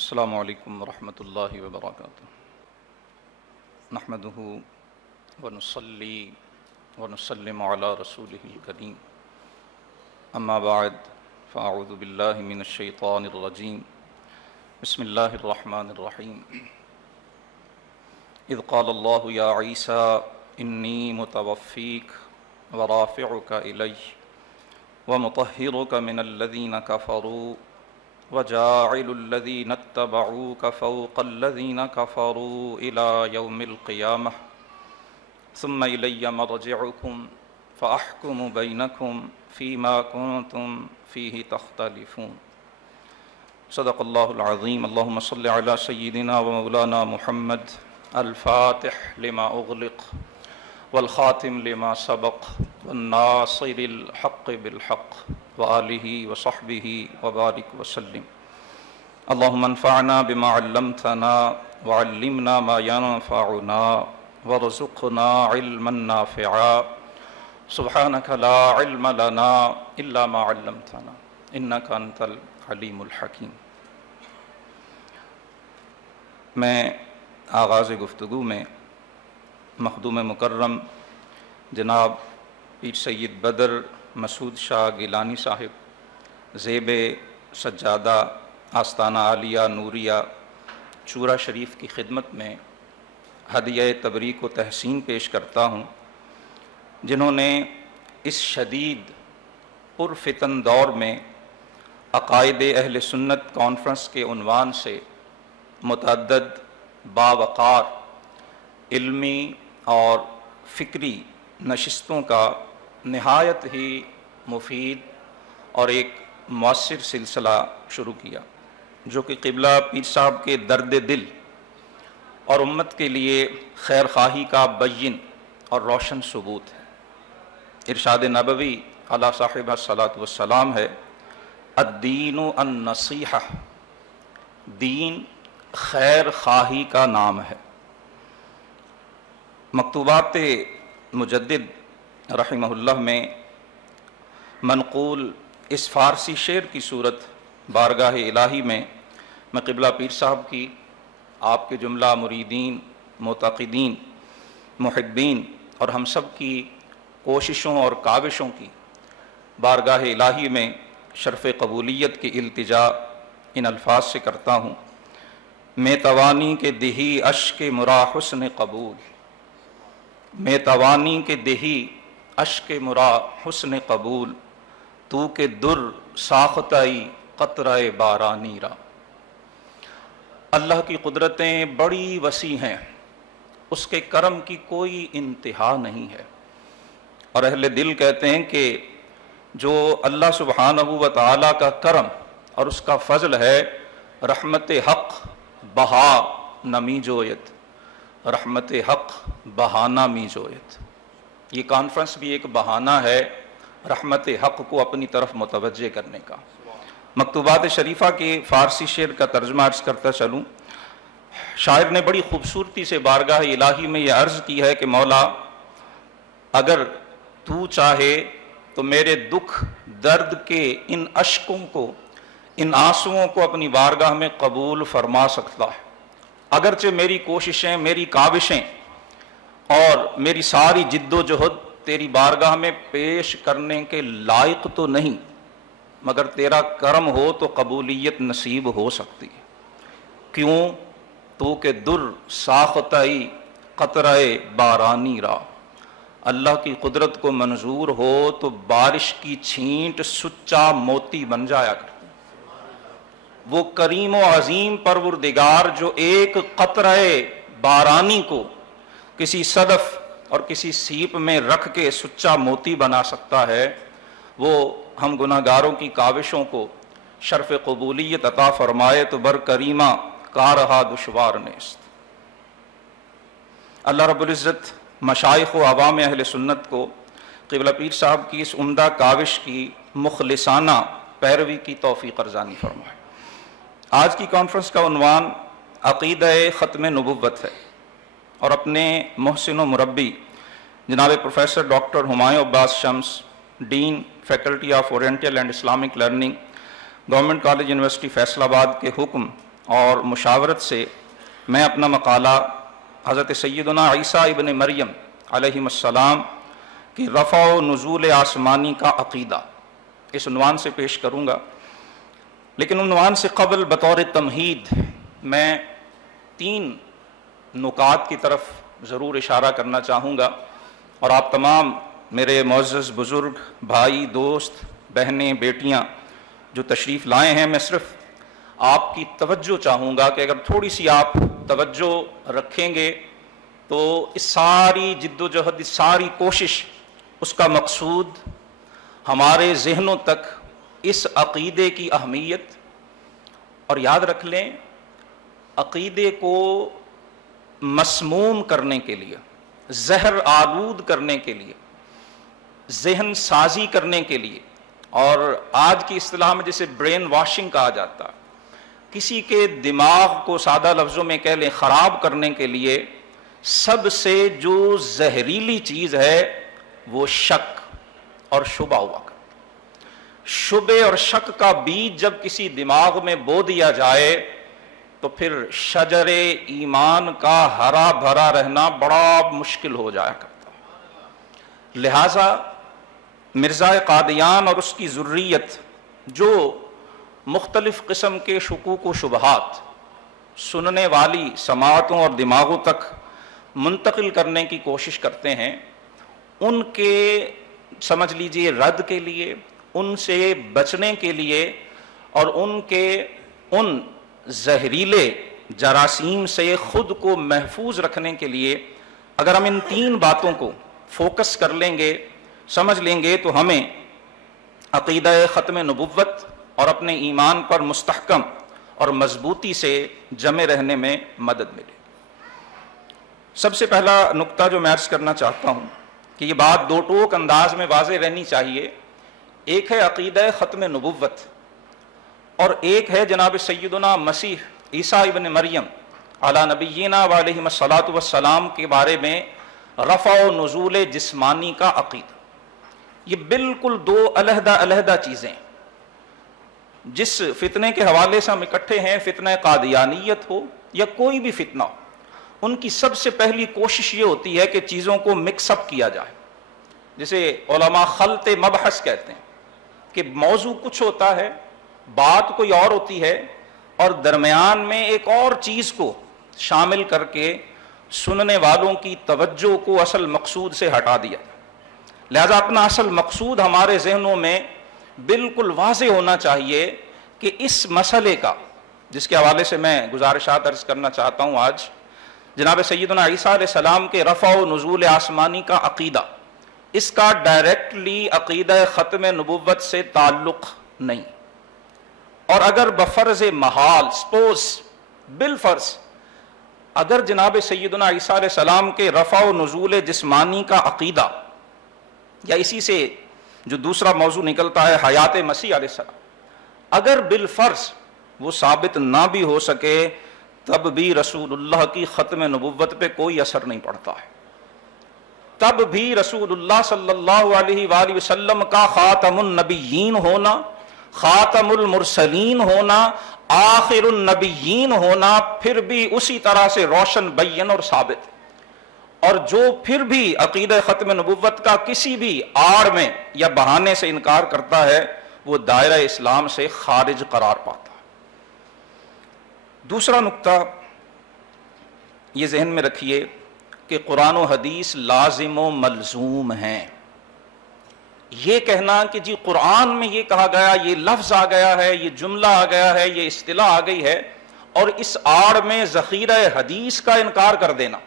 السلام علیکم ورحمۃ اللہ وبرکاتہ۔ نحمدہ ونصلی ونسلم علی رسولہ الکریم، اما بعد فاعوذ باللہ من الشیطان الرجیم، بسم اللہ الرحمن الرحیم۔ اذ قال اللہ یا عیسیٰ انی متوفیک ورافعک الی ومطہرک من الذین کفروا وجاعل الذین اتبعوک فوق الذین کفروا الی یوم القیامہ ثم الی مرجعکم فاحکم بینکم فیما کنتم فیہ تختلفون۔ صدق اللہ العظیم۔ اللہم صل علی سیدنا و مولانا محمد الفاتح لما اغلق والخاتم لما سبق والناصر الحق بالحق وآلہ وصحبہ وبارک وسلم۔ اللہم انفعنا بما علمتنا وعلمنا ما ينفعنا وارزقنا علما نافعا سبحانک لا علم لنا الا ما علمتنا انک انت العلیم الحکیم۔ میں آغاز گفتگو میں مخدوم مکرم جناب پیر سید بدر مسعود شاہ گیلانی صاحب زیب سجادہ آستانہ عالیہ نوریہ چورا شریف کی خدمت میں ہدیہ تبریک و تحسین پیش کرتا ہوں، جنہوں نے اس شدید پرفتن دور میں عقائد اہل سنت کانفرنس کے عنوان سے متعدد باوقار علمی اور فکری نشستوں کا نہایت ہی مفید اور ایک مؤثر سلسلہ شروع کیا، جو کہ قبلہ پیر صاحب کے درد دل اور امت کے لیے خیر خواہی کا بین اور روشن ثبوت ہے۔ ارشاد نبوی علی صاحب الصلاۃ والسلام ہے، الدین النصیحہ، دین خیر خواہی کا نام ہے۔ مکتوبات مجدد رحمہ اللہ میں منقول اس فارسی شعر کی صورت بارگاہ الہی میں میں قبلہ پیر صاحب کی، آپ کے جملہ مریدین، معتقدین، محبین اور ہم سب کی کوششوں اور کاوشوں کی بارگاہ الہی میں شرف قبولیت کی التجا ان الفاظ سے کرتا ہوں۔ میں توانی کے دہی اشک مرا حسن قبول، میں توانی کے دہی اشک مرا حسن قبول، تو کہ در ساختائی قطرہ بارانی را۔ اللہ کی قدرتیں بڑی وسیع ہیں، اس کے کرم کی کوئی انتہا نہیں ہے، اور اہل دل کہتے ہیں کہ جو اللہ سبحانہ و تعالیٰ کا کرم اور اس کا فضل ہے، رحمت حق بہا نمی جویت، رحمت حق بہانہ می جویت۔ یہ کانفرنس بھی ایک بہانہ ہے رحمت حق کو اپنی طرف متوجہ کرنے کا۔ مکتوبات شریفہ کے فارسی شعر کا ترجمہ عرض کرتا چلوں۔ شاعر نے بڑی خوبصورتی سے بارگاہ الہی میں یہ عرض کی ہے کہ مولا، اگر تو چاہے تو میرے دکھ درد کے ان اشکوں کو، ان آنسوؤں کو اپنی بارگاہ میں قبول فرما سکتا ہے، اگرچہ میری کوششیں، میری کاوشیں اور میری ساری جد و جہد تیری بارگاہ میں پیش کرنے کے لائق تو نہیں، مگر تیرا کرم ہو تو قبولیت نصیب ہو سکتی ہے۔ کیوں؟ تو کہ در ساختائی قطرہ بارانی را، اللہ کی قدرت کو منظور ہو تو بارش کی چھینٹ سچا موتی بن جایا کرتی۔ وہ کریم و عظیم پروردگار جو ایک قطرہ بارانی کو کسی صدف اور کسی سیپ میں رکھ کے سچا موتی بنا سکتا ہے، وہ ہم گناہ گاروں کی کاوشوں کو شرف قبولیت عطا فرمائے تو بر کریمہ کارہا دشوار نیست۔ اللہ رب العزت مشائخ و عوام اہل سنت کو قبلہ پیر صاحب کی اس عمدہ کاوش کی مخلصانہ پیروی کی توفیق ارزانی فرمائے۔ آج کی کانفرنس کا عنوان عقیدہ ختم نبوت ہے، اور اپنے محسن و مربی جناب professor doctor Humayun Abbas Shams, dean faculty of oriental and Islamic learning, government college university Faisalabad کے حکم اور مشاورت سے میں اپنا مقالہ حضرت سیدنا عیسیٰ ابن مریم علیہ السلام کی رفع و نزول آسمانی کا عقیدہ اس عنوان سے پیش کروں گا. لیکن عنوان سے قبل بطور تمہید میں 3 نکات کی طرف ضرور اشارہ کرنا چاہوں گا، اور آپ تمام میرے معزز بزرگ بھائی، دوست، بہنیں، بیٹیاں جو تشریف لائے ہیں، میں صرف آپ کی توجہ چاہوں گا کہ اگر تھوڑی سی آپ توجہ رکھیں گے تو اس ساری جد و جہد، اس ساری کوشش، اس کا مقصود ہمارے ذہنوں تک اس عقیدے کی اہمیت، اور یاد رکھ لیں عقیدے کو مسموم کرنے کے لیے، زہر آلود کرنے کے لیے، ذہن سازی کرنے کے لیے، اور آج کی اصطلاح میں جسے برین واشنگ کہا جاتا ہے، کسی کے دماغ کو سادہ لفظوں میں کہہ لیں خراب کرنے کے لیے سب سے جو زہریلی چیز ہے وہ شک اور شبہ ہوا کرتا. شبے اور شک کا بیج جب کسی دماغ میں بو دیا جائے تو پھر شجر ایمان کا ہرا بھرا رہنا بڑا مشکل ہو جایا کرتا. لہذا مرزا قادیان اور اس کی ذریت جو مختلف قسم کے شکوک و شبہات سننے والی سماعتوں اور دماغوں تک منتقل کرنے کی کوشش کرتے ہیں، ان کے سمجھ لیجئے رد کے لیے، ان سے بچنے کے لیے، اور ان کے ان زہریلے جراثیم سے خود کو محفوظ رکھنے کے لیے اگر ہم ان 3 باتوں کو فوکس کر لیں گے، سمجھ لیں گے، تو ہمیں عقیدہ ختم نبوت اور اپنے ایمان پر مستحکم اور مضبوطی سے جمے رہنے میں مدد ملے. سب سے پہلا نقطہ جو میں عرض کرنا چاہتا ہوں کہ یہ بات 2 ٹوک انداز میں واضح رہنی چاہیے. ایک ہے عقیدہ ختم نبوت، اور ایک ہے جناب سیدنا مسیح عیسیٰ ابن مریم علی نبینا وعلیہ الصلاۃ والسلام کے بارے میں رفع و نزول جسمانی کا عقیدہ. یہ بالکل 2 علیحدہ علیحدہ چیزیں. جس فتنے کے حوالے سے ہم اکٹھے ہیں، فتنہ قادیانیت ہو یا کوئی بھی فتنہ ہو، ان کی سب سے پہلی کوشش یہ ہوتی ہے کہ چیزوں کو مکس اپ کیا جائے. جسے علماء خلط مبحث کہتے ہیں کہ موضوع کچھ ہوتا ہے، بات کوئی اور ہوتی ہے، اور درمیان میں ایک اور چیز کو شامل کر کے سننے والوں کی توجہ کو اصل مقصود سے ہٹا دیا. لہذا اپنا اصل مقصود ہمارے ذہنوں میں بالکل واضح ہونا چاہیے کہ اس مسئلے کا، جس کے حوالے سے میں گزارشات عرض کرنا چاہتا ہوں آج، جناب سیدنا عیسیٰ علیہ السلام کے رفع و نزول آسمانی کا عقیدہ، اس کا ڈائریکٹلی عقیدہ ختم نبوت سے تعلق نہیں. اور اگر بفرض محال، سپوز، بالفرض اگر جناب سیدنا عیسیٰ علیہ السلام کے رفع و نزول جسمانی کا عقیدہ، یا اسی سے جو دوسرا موضوع نکلتا ہے حیات مسیح علیہ السلام، اگر بالفرض وہ ثابت نہ بھی ہو سکے تب بھی رسول اللہ کی ختم نبوت پہ کوئی اثر نہیں پڑتا ہے. تب بھی رسول اللہ صلی اللہ علیہ وآلہ وسلم کا خاتم النبیین ہونا، خاتم المرسلین ہونا، آخر النبیین ہونا پھر بھی اسی طرح سے روشن، بین اور ثابت. اور جو پھر بھی عقیدہ ختم نبوت کا کسی بھی آڑ میں یا بہانے سے انکار کرتا ہے وہ دائرہ اسلام سے خارج قرار پاتا ہے. دوسرا نقطہ یہ ذہن میں رکھیے کہ قرآن و حدیث لازم و ملزوم ہیں. یہ کہنا کہ جی قرآن میں یہ کہا گیا، یہ لفظ آ گیا ہے، یہ جملہ آ گیا ہے، یہ اصطلاح آ گئی ہے، اور اس آڑ میں ذخیرہ حدیث کا انکار کر دینا،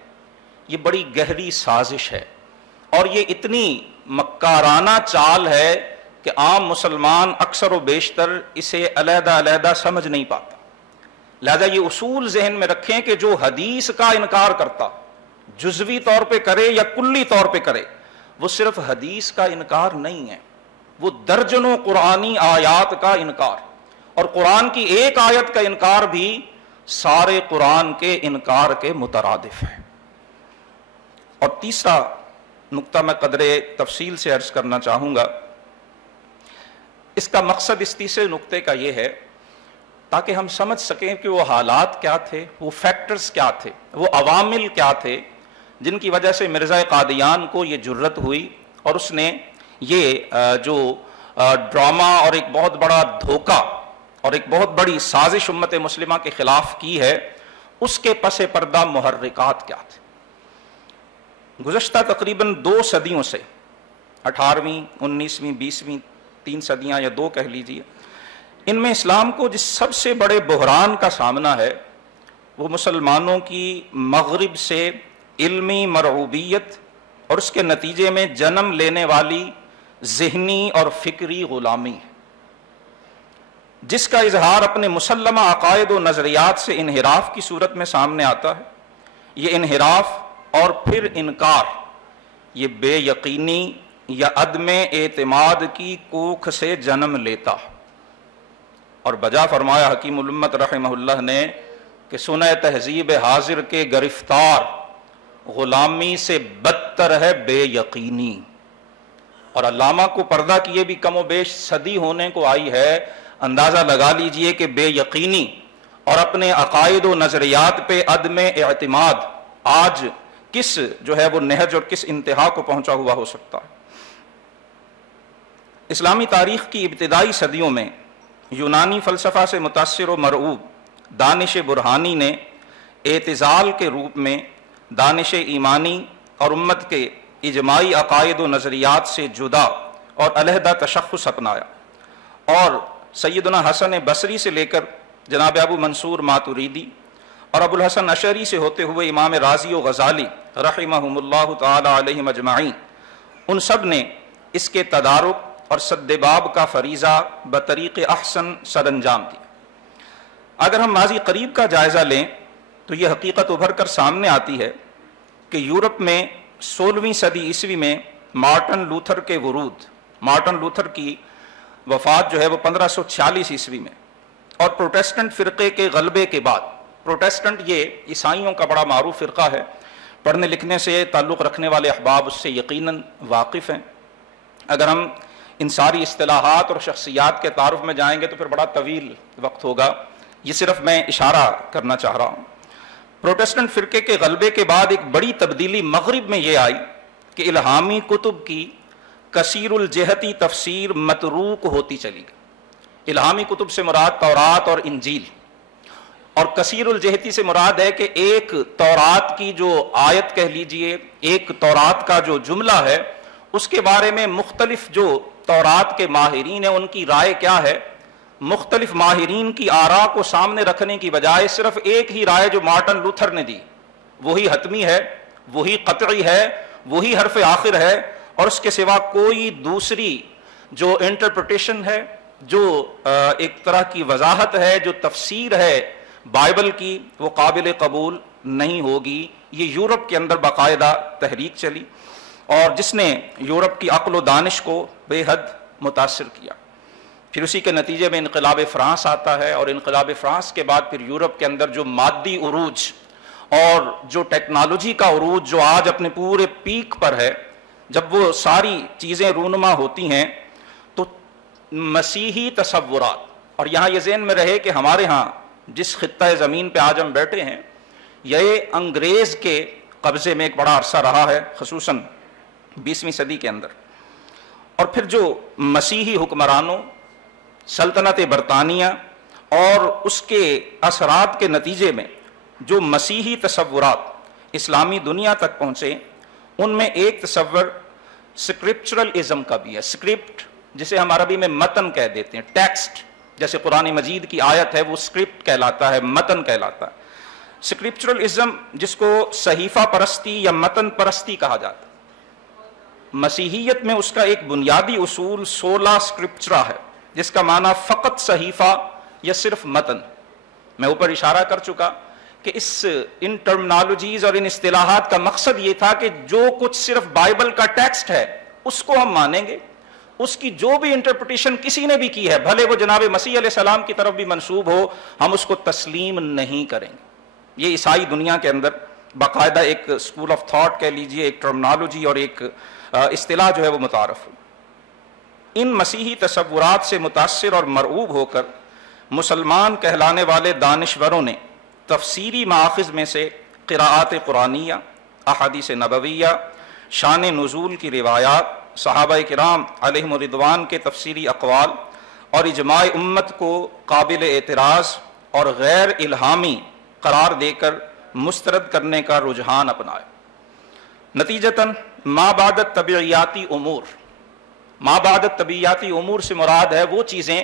یہ بڑی گہری سازش ہے، اور یہ اتنی مکارانہ چال ہے کہ عام مسلمان اکثر و بیشتر اسے علیحدہ علیحدہ سمجھ نہیں پاتا. لہذا یہ اصول ذہن میں رکھیں کہ جو حدیث کا انکار کرتا، جزوی طور پہ کرے یا کلی طور پہ کرے، وہ صرف حدیث کا انکار نہیں ہے، وہ درجنوں قرآنی آیات کا انکار، اور قرآن کی ایک آیت کا انکار بھی سارے قرآن کے انکار کے مترادف ہے. اور تیسرا نقطہ میں قدرے تفصیل سے عرض کرنا چاہوں گا. اس کا مقصد اس تیسرے نقطے کا یہ ہے، تاکہ ہم سمجھ سکیں کہ وہ حالات کیا تھے، وہ فیکٹرز کیا تھے، وہ عوامل کیا تھے جن کی وجہ سے مرزا قادیان کو یہ جرت ہوئی اور اس نے یہ جو ڈرامہ اور ایک بہت بڑا دھوکہ اور ایک بہت بڑی سازش امت مسلمہ کے خلاف کی ہے، اس کے پس پردہ محرکات کیا تھے۔ گزشتہ تقریباً 2 صدیوں سے، 18ویں 19ویں 20ویں 3 صدیاں یا 2 کہہ لیجئے، ان میں اسلام کو جس سب سے بڑے بحران کا سامنا ہے وہ مسلمانوں کی مغرب سے علمی مرعوبیت اور اس کے نتیجے میں جنم لینے والی ذہنی اور فکری غلامی ہے، جس کا اظہار اپنے مسلمہ عقائد و نظریات سے انحراف کی صورت میں سامنے آتا ہے۔ یہ انحراف اور پھر انکار یہ بے یقینی یا عدم اعتماد کی کوکھ سے جنم لیتا ہے، اور بجا فرمایا حکیم الامت رحمہ اللہ نے کہ سنہ تہذیب حاضر کے گرفتار غلامی سے بدتر ہے بے یقینی۔ اور علامہ کو پردہ کیے بھی کم و بیش صدی ہونے کو آئی ہے، اندازہ لگا لیجئے کہ بے یقینی اور اپنے عقائد و نظریات پہ عدم اعتماد آج کس جو ہے وہ نہج اور کس انتہا کو پہنچا ہوا ہو سکتا ہے۔ اسلامی تاریخ کی ابتدائی صدیوں میں یونانی فلسفہ سے متاثر و مرعوب دانش برہانی نے اعتزال کے روپ میں دانش ایمانی اور امت کے اجماعی عقائد و نظریات سے جدا اور علیحدہ تشخص اپنایا، اور سیدنا حسن بصری سے لے کر جناب ابو منصور ماتریدی اور ابو الحسن اشعری سے ہوتے ہوئے امام رازی و غزالی رحمہم اللہ تعالی علیہم اجمعین، ان سب نے اس کے تدارک اور سد باب کا فریضہ بطریق احسن سر انجام دیا۔ اگر ہم ماضی قریب کا جائزہ لیں تو یہ حقیقت ابھر کر سامنے آتی ہے کہ یورپ میں 16ویں صدی عیسوی میں مارٹن لوتھر کے ورود، مارٹن لوتھر کی وفات جو ہے وہ 1546 عیسوی میں، اور پروٹیسٹنٹ فرقے کے غلبے کے بعد، پروٹیسٹنٹ یہ عیسائیوں کا بڑا معروف فرقہ ہے، پڑھنے لکھنے سے تعلق رکھنے والے احباب اس سے یقیناً واقف ہیں۔ اگر ہم ان ساری اصطلاحات اور شخصیات کے تعارف میں جائیں گے تو پھر بڑا طویل وقت ہوگا، یہ صرف میں اشارہ کرنا چاہ رہا ہوں۔ پروٹیسٹنٹ فرقے کے غلبے کے بعد ایک بڑی تبدیلی مغرب میں یہ آئی کہ الہامی کتب کی کثیر الجہتی تفسیر متروک ہوتی چلی گئی۔ الہامی کتب سے مراد تورات اور انجیل، اور کثیر الجہتی سے مراد ہے کہ ایک تورات کی جو آیت کہہ لیجئے، ایک تورات کا جو جملہ ہے، اس کے بارے میں مختلف جو تورات کے ماہرین ہیں ان کی رائے کیا ہے، مختلف ماہرین کی آراء کو سامنے رکھنے کی بجائے صرف ایک ہی رائے جو مارٹن لوتھر نے دی، وہی حتمی ہے، وہی قطعی ہے، وہی حرف آخر ہے، اور اس کے سوا کوئی دوسری جو انٹرپریٹیشن ہے، جو ایک طرح کی وضاحت ہے، جو تفسیر ہے بائبل کی، وہ قابل قبول نہیں ہوگی۔ یہ یورپ کے اندر باقاعدہ تحریک چلی اور جس نے یورپ کی عقل و دانش کو بے حد متاثر کیا۔ پھر اسی کے نتیجے میں انقلاب فرانس آتا ہے، اور انقلاب فرانس کے بعد پھر یورپ کے اندر جو مادی عروج اور جو ٹیکنالوجی کا عروج جو آج اپنے پورے پیک پر ہے، جب وہ ساری چیزیں رونما ہوتی ہیں تو مسیحی تصورات، اور یہاں یہ ذہن میں رہے کہ ہمارے ہاں جس خطہ زمین پہ آج ہم بیٹھے ہیں یہ انگریز کے قبضے میں ایک بڑا عرصہ رہا ہے، خصوصاً 20ویں صدی کے اندر، اور پھر جو مسیحی حکمرانوں، سلطنت برطانیہ اور اس کے اثرات کے نتیجے میں جو مسیحی تصورات اسلامی دنیا تک پہنچے، ان میں ایک تصور سکرپچرل ازم کا بھی ہے۔ سکرپٹ جسے ہم عربی میں متن کہہ دیتے ہیں، ٹیکسٹ، جیسے قرآن مجید کی آیت ہے وہ سکرپٹ کہلاتا ہے، متن کہلاتا ہے۔ سکرپچرل ازم جس کو صحیفہ پرستی یا متن پرستی کہا جاتا ہے، مسیحیت میں اس کا ایک بنیادی اصول 16 سکرپچرا ہے، جس کا معنی فقط صحیفہ یا صرف متن۔ میں اوپر اشارہ کر چکا کہ ان ٹرمنالوجیز اور ان اصطلاحات کا مقصد یہ تھا کہ جو کچھ صرف بائبل کا ٹیکسٹ ہے اس کو ہم مانیں گے، اس کی جو بھی انٹرپریٹیشن کسی نے بھی کی ہے، بھلے وہ جناب مسیح علیہ السلام کی طرف بھی منسوب ہو، ہم اس کو تسلیم نہیں کریں گے۔ یہ عیسائی دنیا کے اندر باقاعدہ ایک اسکول آف تھاٹ کہہ لیجئے، ایک ٹرمنالوجی اور ایک اصطلاح جو ہے وہ متعارف ہوئی۔ ان مسیحی تصورات سے متاثر اور مرعوب ہو کر مسلمان کہلانے والے دانشوروں نے تفسیری مآخذ میں سے قراءات قرآنیہ، احادیث نبویہ، شان نزول کی روایات، صحابہ کرام علیہم الرضوان کے تفسیری اقوال اور اجماع امت کو قابل اعتراض اور غیر الہامی قرار دے کر مسترد کرنے کا رجحان اپنایا۔ نتیجتاً ما بعد الطبیعیاتی امور، ما بعد الطبیعیاتی امور سے مراد ہے وہ چیزیں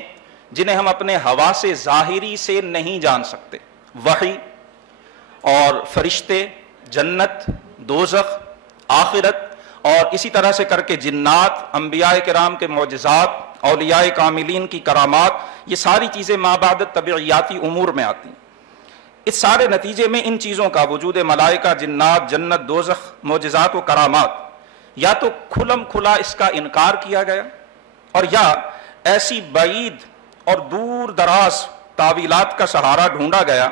جنہیں ہم اپنے حواس ظاہری سے نہیں جان سکتے، وحی اور فرشتے، جنت، دوزخ، آخرت، اور اسی طرح سے کر کے جنات، انبیاء کرام کے معجزات، اولیاء کاملین کی کرامات، یہ ساری چیزیں ما بعد الطبیعیاتی امور میں آتی ہیں۔ اس سارے نتیجے میں ان چیزوں کا وجود ملائکہ، جنات، جنت، دوزخ، معجزات و کرامات، یا تو کھلم کھلا اس کا انکار کیا گیا، اور یا ایسی بعید اور دور دراز تعویلات کا سہارا ڈھونڈا گیا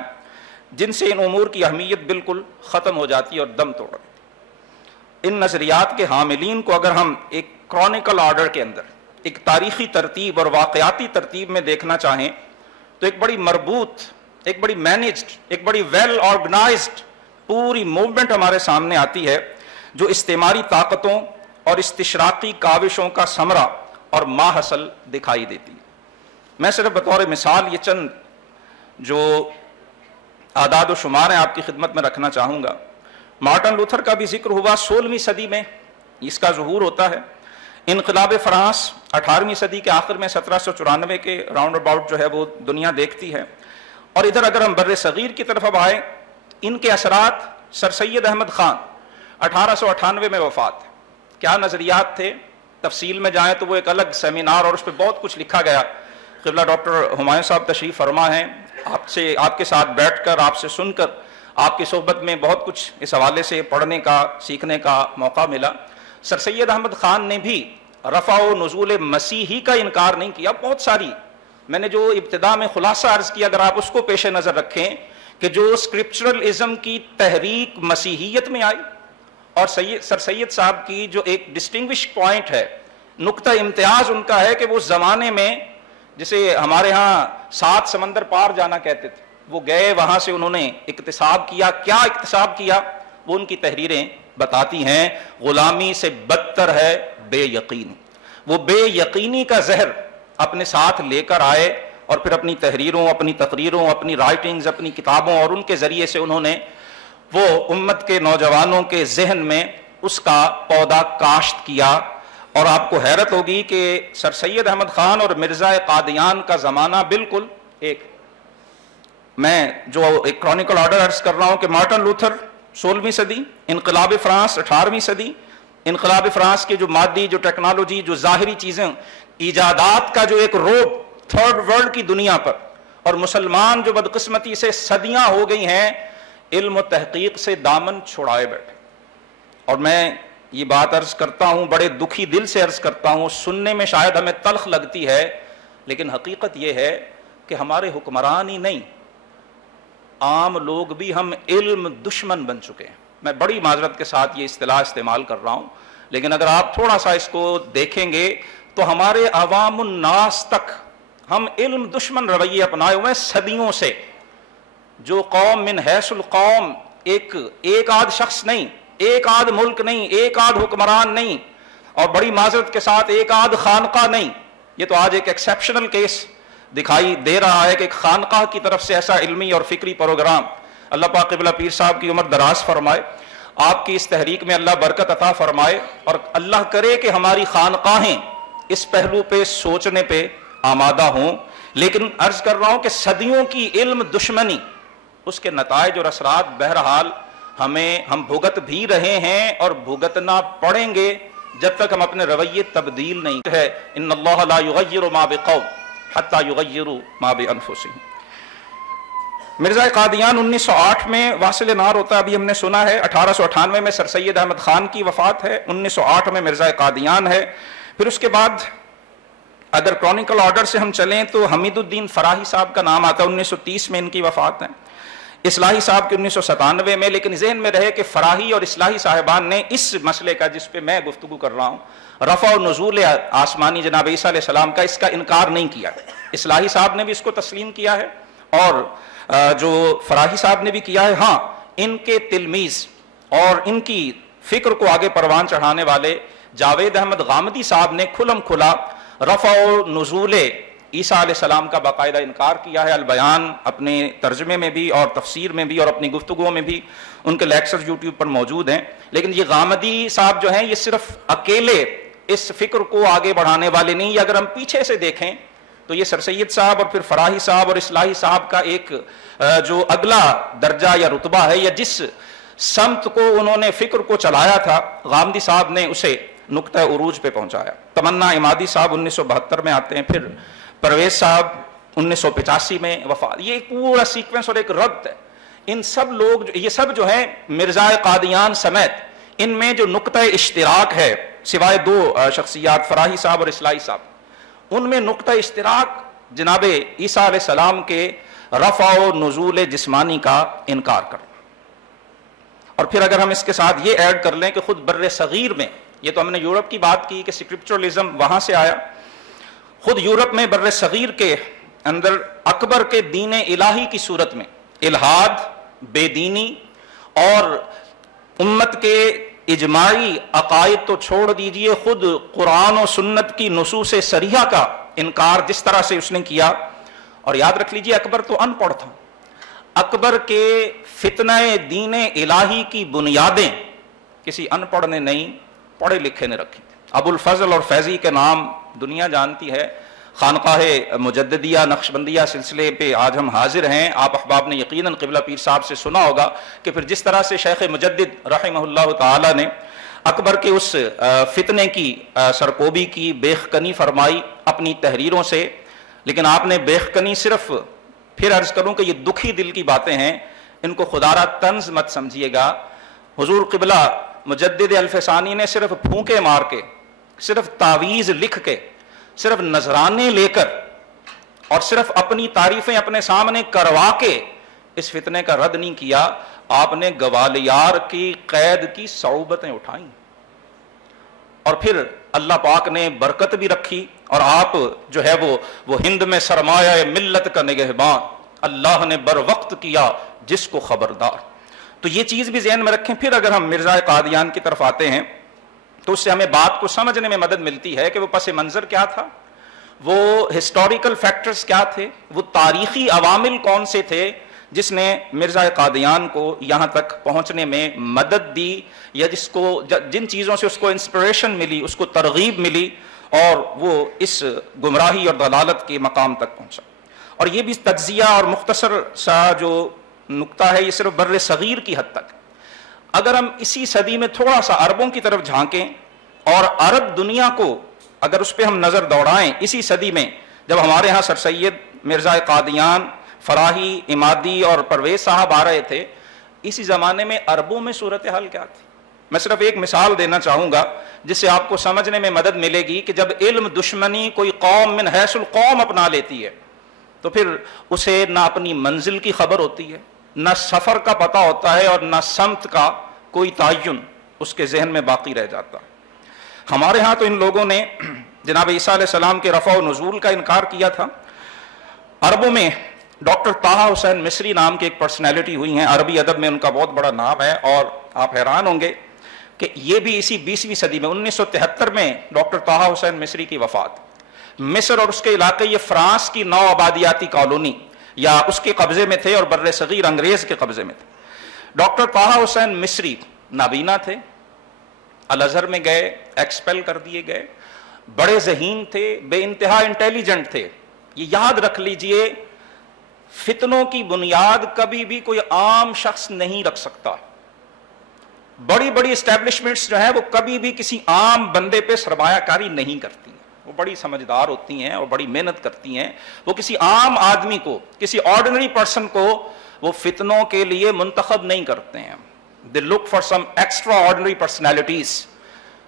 جن سے ان امور کی اہمیت بالکل ختم ہو جاتی اور دم توڑ دیتی۔ ان نظریات کے حاملین کو اگر ہم ایک کرونیکل آرڈر کے اندر، ایک تاریخی ترتیب اور واقعاتی ترتیب میں دیکھنا چاہیں تو ایک بڑی مربوط، ایک بڑی مینجڈ، ایک بڑی ویل آرگنائزڈ پوری موومنٹ ہمارے سامنے آتی ہے جو استعماری طاقتوں اور استشراقی کاوشوں کا ثمرہ اور ماحصل دکھائی دیتی ہے۔ میں صرف بطور مثال یہ چند جو اعداد و شمار ہیں آپ کی خدمت میں رکھنا چاہوں گا۔ مارٹن لوتھر کا بھی ذکر ہوا، 16ویں صدی میں اس کا ظہور ہوتا ہے۔ انقلاب فرانس 18ویں صدی کے آخر میں 1794 کے راؤنڈ اباؤٹ جو ہے وہ دنیا دیکھتی ہے۔ اور ادھر اگر ہم بر صغیر کی طرف اب آئیں، ان کے اثرات، سر سید احمد خان 1898 میں وفات۔ کیا نظریات تھے؟ تفصیل میں جائیں تو وہ ایک الگ سیمینار اور اس پہ بہت کچھ لکھا گیا۔ قبلہ ڈاکٹر ہمایوں صاحب تشریف فرما ہیں، آپ کے ساتھ بیٹھ کر، آپ سے سن کر، آپ کی صحبت میں بہت کچھ اس حوالے سے پڑھنے کا، سیکھنے کا موقع ملا۔ سر سید احمد خان نے بھی رفع و نزول مسیحی کا انکار نہیں کیا۔ بہت ساری، میں نے جو ابتدا میں خلاصہ عرض کیا، اگر آپ اس کو پیش نظر رکھیں کہ جو اسکرپچرلزم کی تحریک مسیحیت میں آئی، اور سر سید صاحب کی جو ایک ڈسٹنگوش پوائنٹ ہے، نقطہ امتیاز ان کا ہے کہ وہ زمانے میں جسے ہمارے ہاں 7 سمندر پار جانا کہتے تھے، وہ گئے، وہاں سے انہوں نے اکتساب کیا۔ کیا اکتساب کیا؟ وہ ان کی تحریریں بتاتی ہیں۔ غلامی سے بدتر ہے بے یقینی۔ وہ بے یقینی کا زہر اپنے ساتھ لے کر آئے اور پھر اپنی تحریروں، اپنی تقریروں، اپنی رائٹنگز، اپنی کتابوں اور ان کے ذریعے سے انہوں نے وہ امت کے نوجوانوں کے ذہن میں اس کا پودا کاشت کیا۔ اور آپ کو حیرت ہوگی کہ سر سید احمد خان اور مرزا قادیان کا زمانہ بالکل ایک، میں جو ایک کرونیکل آرڈر عرض کر رہا ہوں کہ مارٹن لوتھر 16ویں صدی، انقلاب فرانس 18ویں صدی۔ انقلاب فرانس کے جو مادی، جو ٹیکنالوجی، جو ظاہری چیزیں، ایجادات کا جو ایک روب تھرڈ ورلڈ کی دنیا پر، اور مسلمان جو بدقسمتی سے صدیاں ہو گئی ہیں علم و تحقیق سے دامن چھڑائے بیٹھے۔ اور میں یہ بات عرض کرتا ہوں، بڑے دکھی دل سے عرض کرتا ہوں، سننے میں شاید ہمیں تلخ لگتی ہے، لیکن حقیقت یہ ہے کہ ہمارے حکمران ہی نہیں، عام لوگ بھی ہم علم دشمن بن چکے ہیں۔ میں بڑی معذرت کے ساتھ یہ اصطلاح استعمال کر رہا ہوں، لیکن اگر آپ تھوڑا سا اس کو دیکھیں گے تو ہمارے عوام الناس تک ہم علم دشمن رویے اپنائے ہوئے صدیوں سے۔ جو قوم من حیث القوم، ایک آدھ شخص نہیں، ایک آدھ ملک نہیں، ایک آدھ حکمران نہیں، اور بڑی معذرت کے ساتھ ایک آدھ خانقاہ نہیں۔ یہ تو آج ایک ایکسیپشنل کیس دکھائی دے رہا ہے کہ ایک خانقاہ کی طرف سے ایسا علمی اور فکری پروگرام۔ اللہ پاک قبلہ پیر صاحب کی عمر دراز فرمائے، آپ کی اس تحریک میں اللہ برکت عطا فرمائے، اور اللہ کرے کہ ہماری خانقاہیں اس پہلو پہ سوچنے پہ آمادہ ہوں۔ لیکن عرض کر رہا ہوں کہ صدیوں کی علم دشمنی، اس کے نتائج اور اثرات بہرحال ہم بھگت بھی رہے ہیں اور بھگتنا پڑیں گے جب تک ہم اپنے رویے تبدیل نہیں ہے۔ ان اللہ لا یغیر ما بقوم حتی یغیروا ما بانفسہم۔ مرزا قادیان 1908 میں واصل نار ہوتا ہے، ابھی ہم نے سنا ہے۔ 1898 میں سر سید احمد خان کی وفات ہے، 1908 میں مرزا قادیان ہے۔ پھر اس کے بعد اگر کرونیکل آرڈر سے ہم چلیں تو حمید الدین فراہی صاحب کا نام آتا ہے، 1930 میں ان کی وفات ہے۔ اصلاحی صاحب کے 1997 میں، لیکن ذہن میں رہے کہ فراہی اور اصلاحی صاحبان نے اس مسئلے کا جس پہ میں گفتگو کر رہا ہوں، رفع و نزول آسمانی جناب عیسیٰ علیہ السلام کا، اس کا انکار نہیں کیا۔ اصلاحی صاحب نے بھی اس کو تسلیم کیا ہے اور جو فراہی صاحب نے بھی کیا ہے. ہاں ان کے تلمیذ اور ان کی فکر کو آگے پروان چڑھانے والے جاوید احمد غامدی صاحب نے کھلم کھلا رفع و نزول عیسیٰ علیہ السلام کا باقاعدہ انکار کیا ہے. البیان اپنے ترجمے میں بھی اور تفسیر میں بھی اور اپنی گفتگو میں بھی ان کے لیکچر یوٹیوب پر موجود ہیں. لیکن یہ غامدی صاحب جو ہیں یہ صرف اکیلے اس فکر کو آگے بڑھانے والے نہیں. یہ اگر ہم پیچھے سے دیکھیں تو یہ سر سید صاحب اور پھر فراہی صاحب اور اصلاحی صاحب کا ایک جو اگلا درجہ یا رتبہ ہے، یا جس سمت کو انہوں نے فکر کو چلایا تھا غامدی صاحب نے اسے نقطہ عروج پہ پہنچایا. تمنا عمادی صاحب 1972 میں آتے ہیں، پھر پرویز صاحب 1985 میں وفات. یہ ایک پورا سیکوینس اور ایک ربط ہے. ان سب لوگ یہ سب جو ہیں مرزا قادیان سمیت ان میں جو نقطہ اشتراک ہے سوائے دو شخصیات فراہی صاحب اور اصلاحی صاحب، ان میں نقطہ اشتراک جناب عیسیٰ علیہ السلام کے رفع و نزول جسمانی کا انکار کرنا. اور پھر اگر ہم اس کے ساتھ یہ ایڈ کر لیں کہ خود بر صغیر میں، یہ تو ہم نے یورپ کی بات کی کہ اسکرپچرلزم وہاں سے آیا، خود یورپ میں بر صغیر کے اندر اکبر کے دین الہی کی صورت میں الہاد، بے دینی اور امت کے اجماعی عقائد تو چھوڑ دیجئے، خود قرآن و سنت کی نصوص صریحہ کا انکار جس طرح سے اس نے کیا. اور یاد رکھ لیجئے اکبر تو ان پڑھ تھا. اکبر کے فتنہ دین الہی کی بنیادیں کسی ان پڑھ نے نہیں، پڑھے لکھے نے رکھی. ابو الفضل اور فیضی کے نام دنیا جانتی ہے. خانقاہ مجددیہ نقشبندیہ سلسلے پہ آج ہم حاضر ہیں. آپ احباب نے یقیناً قبلہ پیر صاحب سے سنا ہوگا کہ پھر جس طرح سے شیخ مجدد رحمہ اللہ تعالی نے اکبر کے اس فتنے کی سرکوبی کی، بیخ کنی فرمائی اپنی تحریروں سے. لیکن آپ نے بیخ کنی صرف، پھر عرض کروں کہ یہ دکھی دل کی باتیں ہیں، ان کو خدارہ طنز مت سمجھیے گا. حضور قبلہ مجدد الفسانی نے صرف پھونکے مار کے، صرف تعویذ لکھ کے، صرف نذرانے لے کر اور صرف اپنی تعریفیں اپنے سامنے کروا کے اس فتنے کا رد نہیں کیا. آپ نے گوالیار کی قید کی صعوبتیں اٹھائیں اور پھر اللہ پاک نے برکت بھی رکھی اور آپ جو ہے وہ ہند میں سرمایہ ملت کا نگہبان اللہ نے بر وقت کیا جس کو خبردار. تو یہ چیز بھی ذہن میں رکھیں. پھر اگر ہم مرزا قادیان کی طرف آتے ہیں تو اس سے ہمیں بات کو سمجھنے میں مدد ملتی ہے کہ وہ پس منظر کیا تھا، وہ ہسٹوریکل فیکٹرز کیا تھے، وہ تاریخی عوامل کون سے تھے جس نے مرزا قادیان کو یہاں تک پہنچنے میں مدد دی، یا جن چیزوں سے اس کو انسپریشن ملی، اس کو ترغیب ملی اور وہ اس گمراہی اور ضلالت کے مقام تک پہنچا. اور یہ بھی تجزیہ اور مختصر سا جو نقطہ ہے یہ صرف بر صغیر کی حد تک. اگر ہم اسی صدی میں تھوڑا سا عربوں کی طرف جھانکیں اور عرب دنیا کو اگر اس پہ ہم نظر دوڑائیں، اسی صدی میں جب ہمارے ہاں سر سید مرزا قادیان، فراہی، عمادی اور پرویز صاحب آ رہے تھے، اسی زمانے میں عربوں میں صورتحال کیا تھی. میں صرف ایک مثال دینا چاہوں گا جس سے آپ کو سمجھنے میں مدد ملے گی کہ جب علم دشمنی کوئی قوم من حیث القوم اپنا لیتی ہے تو پھر اسے نہ اپنی منزل کی خبر ہوتی ہے، نہ سفر کا پتہ ہوتا ہے اور نہ سمت کا کوئی تعین اس کے ذہن میں باقی رہ جاتا. ہمارے ہاں تو ان لوگوں نے جناب عیسیٰ علیہ السلام کے رفع و نزول کا انکار کیا تھا. عربوں میں ڈاکٹر طہ حسین مصری نام کی ایک پرسنالٹی ہوئی ہیں، عربی ادب میں ان کا بہت بڑا نام ہے اور آپ حیران ہوں گے کہ یہ بھی اسی 20ویں صدی میں 1973 میں ڈاکٹر طہ حسین مصری کی وفات. مصر اور اس کے علاقے یہ فرانس کی نو آبادیاتی کالونی یا اس کے قبضے میں تھے اور بر صغیر انگریز کے قبضے میں تھے. ڈاکٹر طہ حسین مصری نابینا تھے، الازہر میں گئے، ایکسپیل کر دیے گئے، بڑے ذہین تھے، بے انتہا انٹیلیجنٹ تھے. یہ یاد رکھ لیجئے فتنوں کی بنیاد کبھی بھی کوئی عام شخص نہیں رکھ سکتا. بڑی بڑی اسٹیبلشمنٹس جو ہیں وہ کبھی بھی کسی عام بندے پہ سرمایہ کاری نہیں کرتی. وہ بڑی سمجھدار ہوتی ہیں اور بڑی محنت کرتی ہیں. وہ کسی عام آدمی کو، کسی آرڈنری پرسن کو وہ فتنوں کے لیے منتخب نہیں کرتے ہیں. They look for some extraordinary personalities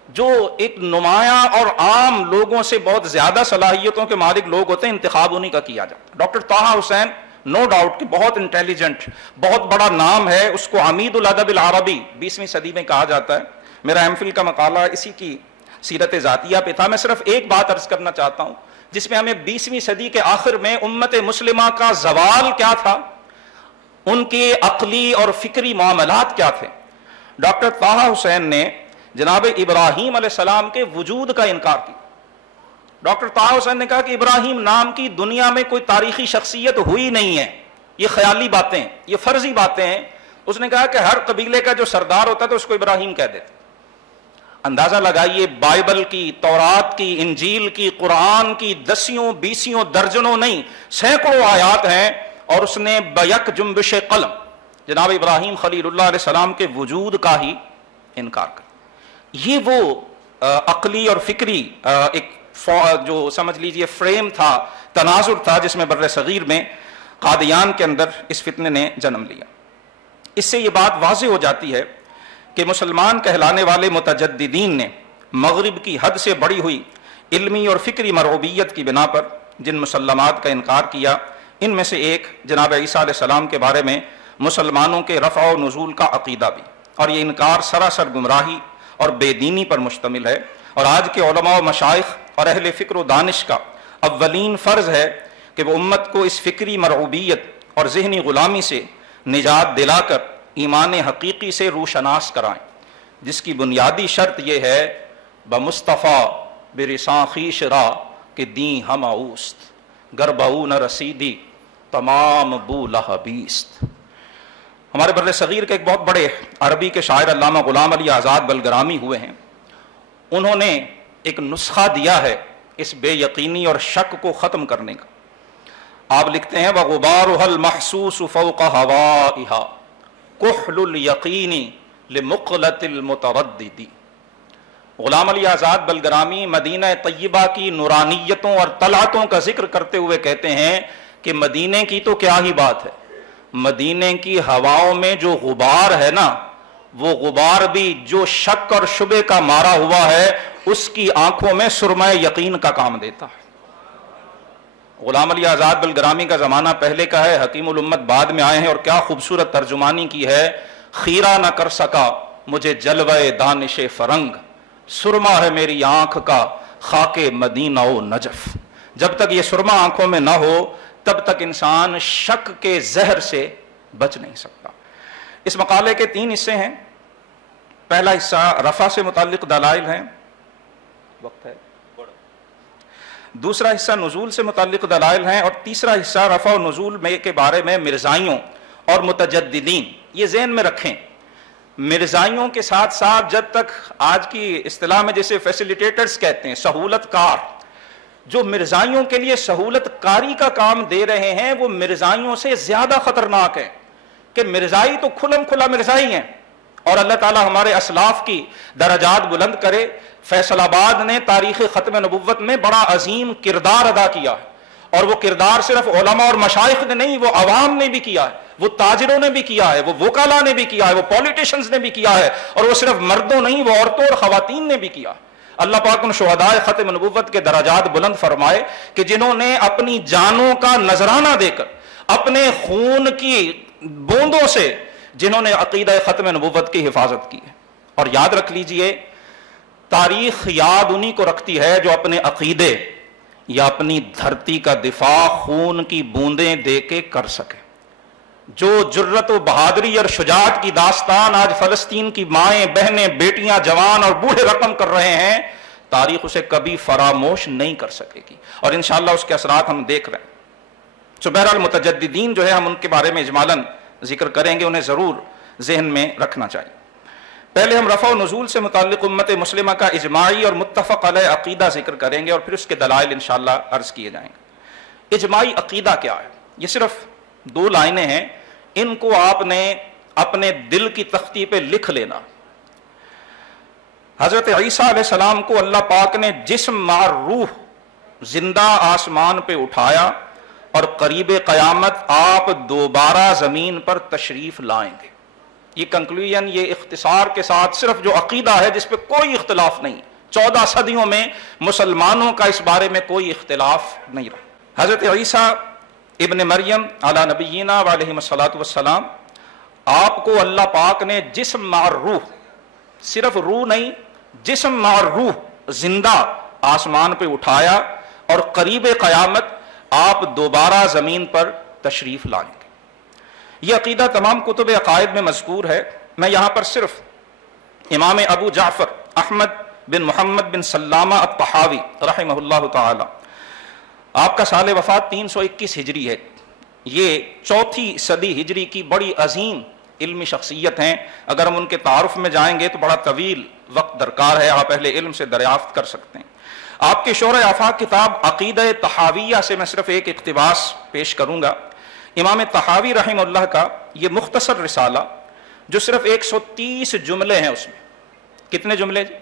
جو ایک نمایاں اور عام لوگوں سے بہت زیادہ صلاحیتوں کے مالک لوگ ہوتے ہیں، انتخاب انہی کا کیا جاتا ہے. ڈاکٹر طہ حسین نو ڈاؤٹ کہ بہت انٹیلیجنٹ، بہت بڑا نام ہے، اس کو عمید الادب العربی 20ویں صدی میں کہا جاتا ہے. میرا ایم فل کا مقالہ اسی کی سیرت ذاتیہ پہ تھا. میں صرف ایک بات عرض کرنا چاہتا ہوں جس میں ہمیں 20ویں صدی کے آخر میں امت مسلمہ کا زوال کیا تھا، ان کے عقلی اور فکری معاملات کیا تھے. ڈاکٹر طہ حسین نے جناب ابراہیم علیہ السلام کے وجود کا انکار کیا. ڈاکٹر طہ حسین نے کہا کہ ابراہیم نام کی دنیا میں کوئی تاریخی شخصیت ہوئی نہیں ہے، یہ خیالی باتیں، یہ فرضی باتیں ہیں. اس نے کہا کہ ہر قبیلے کا جو سردار ہوتا تو اس کو ابراہیم کہہ دیتے. اندازہ لگائیے، بائبل کی، تورات کی، انجیل کی، قرآن کی 10 20 درجنوں نہیں سینکڑوں آیات ہیں، اور اس نے بیک جنبش قلم جناب ابراہیم خلیل اللہ علیہ السلام کے وجود کا ہی انکار کر. یہ وہ عقلی اور فکری ایک جو سمجھ لیجئے فریم تھا، تناظر تھا، جس میں بر صغیر میں قادیان کے اندر اس فتنے نے جنم لیا. اس سے یہ بات واضح ہو جاتی ہے کہ مسلمان کہلانے والے متجددین نے مغرب کی حد سے بڑی ہوئی علمی اور فکری مرعوبیت کی بنا پر جن مسلمات کا انکار کیا، ان میں سے ایک جناب عیسیٰ علیہ السلام کے بارے میں مسلمانوں کے رفع و نزول کا عقیدہ بھی. اور یہ انکار سراسر گمراہی اور بے دینی پر مشتمل ہے. اور آج کے علماء و مشائخ اور اہل فکر و دانش کا اولین فرض ہے کہ وہ امت کو اس فکری مرعوبیت اور ذہنی غلامی سے نجات دلا کر ایمان حقیقی سے روشناس کرائیں، جس کی بنیادی شرط یہ ہے بمصطفیٰ برساں خویش را کہ دیں ہم اوست گر بہو نہ رسیدی تمام بو لہبیست. ہمارے بر صغیر کے ایک بہت بڑے عربی کے شاعر علامہ غلام علی آزاد بلگرامی ہوئے ہیں. انہوں نے ایک نسخہ دیا ہے اس بے یقینی اور شک کو ختم کرنے کا. آپ لکھتے ہیں وغبارها المحسوس فوق ہوائها کحل الیقین لمقلۃ المتردد. غلام علی آزاد بلگرامی مدینہ طیبہ کی نورانیتوں اور طلعتوں کا ذکر کرتے ہوئے کہتے ہیں کہ مدینے کی تو کیا ہی بات ہے، مدینے کی ہواؤں میں جو غبار ہے نا، وہ غبار بھی جو شک اور شبہ کا مارا ہوا ہے اس کی آنکھوں میں سرمہ یقین کا کام دیتا ہے. غلام علی آزاد بلگرامی کا زمانہ پہلے کا ہے، حکیم الامت بعد میں آئے ہیں، اور کیا خوبصورت ترجمانی کی ہے. خیرہ نہ کر سکا مجھے جلوہ دانش فرنگ، سرما ہے میری آنکھ کا خاک مدینہ و نجف. جب تک یہ سرما آنکھوں میں نہ ہو تب تک انسان شک کے زہر سے بچ نہیں سکتا. اس مقالے کے 3 حصے ہیں. پہلا حصہ رفع سے متعلق دلائل ہیں، وقت ہے. دوسرا حصہ نزول سے متعلق دلائل ہیں، اور تیسرا حصہ رفع و نزول میں کے بارے میں مرزائیوں اور متجددین. یہ ذہن میں رکھیں، مرزائیوں کے ساتھ ساتھ جب تک آج کی اصطلاح میں جیسے فیسیلیٹیٹرز کہتے ہیں، سہولت کار، جو مرزائیوں کے لیے سہولت کاری کا کام دے رہے ہیں وہ مرزائیوں سے زیادہ خطرناک ہے. کہ مرزائی تو کھلم کھلا مرزائی ہیں، اور اللہ تعالیٰ ہمارے اسلاف کی درجات بلند کرے. فیصل آباد نے تاریخ ختم نبوت میں بڑا عظیم کردار ادا کیا ہے، اور وہ کردار صرف علماء اور مشائخ نے نہیں، وہ عوام نے بھی کیا ہے، وہ تاجروں نے بھی کیا ہے، وہ وکلاء نے بھی کیا ہے، وہ پولیٹیشنز نے بھی کیا ہے، اور وہ صرف مردوں نہیں، وہ عورتوں اور خواتین نے بھی کیا. اللہ پاک ان شہداء ختم نبوت کے درجات بلند فرمائے کہ جنہوں نے اپنی جانوں کا نذرانہ دے کر، اپنے خون کی بوندوں سے جنہوں نے عقیدہ ختم نبوت کی حفاظت کی ہے. اور یاد رکھ لیجئے، تاریخ یاد انہی کو رکھتی ہے جو اپنے عقیدے یا اپنی دھرتی کا دفاع خون کی بوندیں دے کے کر سکے. جو جرت و بہادری اور شجاعت کی داستان آج فلسطین کی مائیں، بہنیں، بیٹیاں، جوان اور بوڑھے رقم کر رہے ہیں، تاریخ اسے کبھی فراموش نہیں کر سکے گی، اور انشاءاللہ اس کے اثرات ہم دیکھ رہے ہیں. تو بہرحال متجددین جو ہے ہم ان کے بارے میں اجمالاً ذکر کریں گے، انہیں ضرور ذہن میں رکھنا چاہیے. پہلے ہم رفع و نزول سے متعلق امت مسلمہ کا اجماعی اور متفق علیہ عقیدہ ذکر کریں گے، اور پھر اس کے دلائل انشاءاللہ عرض کیے جائیں گے. اجماعی عقیدہ کیا ہے؟ یہ صرف 2 لائنیں ہیں، ان کو آپ نے اپنے دل کی تختی پہ لکھ لینا. حضرت عیسیٰ علیہ السلام کو اللہ پاک نے جسم مار روح زندہ آسمان پہ اٹھایا، اور قریب قیامت آپ دوبارہ زمین پر تشریف لائیں گے. یہ کنکلوژن، یہ اختصار کے ساتھ صرف جو عقیدہ ہے جس پہ کوئی اختلاف نہیں. 14 صدیوں میں مسلمانوں کا اس بارے میں کوئی اختلاف نہیں رہا. حضرت عیسیٰ ابن مریم علی نبینا وعلیہ الصلاۃ والسلام، آپ کو اللہ پاک نے جسم مار روح، صرف روح نہیں، جسم مار روح زندہ آسمان پہ اٹھایا، اور قریب قیامت آپ دوبارہ زمین پر تشریف لائیں گے۔ یہ عقیدہ تمام کتب عقائد میں مذکور ہے، میں یہاں پر صرف امام ابو جعفر احمد بن محمد بن سلامہ الطحاوی رحمہ اللہ تعالی، آپ کا سال وفات 321 ہجری ہے، یہ چوتھی صدی ہجری کی بڑی عظیم علمی شخصیت ہیں۔ اگر ہم ان کے تعارف میں جائیں گے تو بڑا طویل وقت درکار ہے، آپ اہل علم سے دریافت کر سکتے ہیں۔ آپ کے شورۂ آفاق کتاب عقیدہ طحاویہ سے میں صرف ایک اقتباس پیش کروں گا۔ امام طحاوی رحمہ اللہ کا یہ مختصر رسالہ جو صرف 130 جملے ہیں، اس میں کتنے جملے جی؟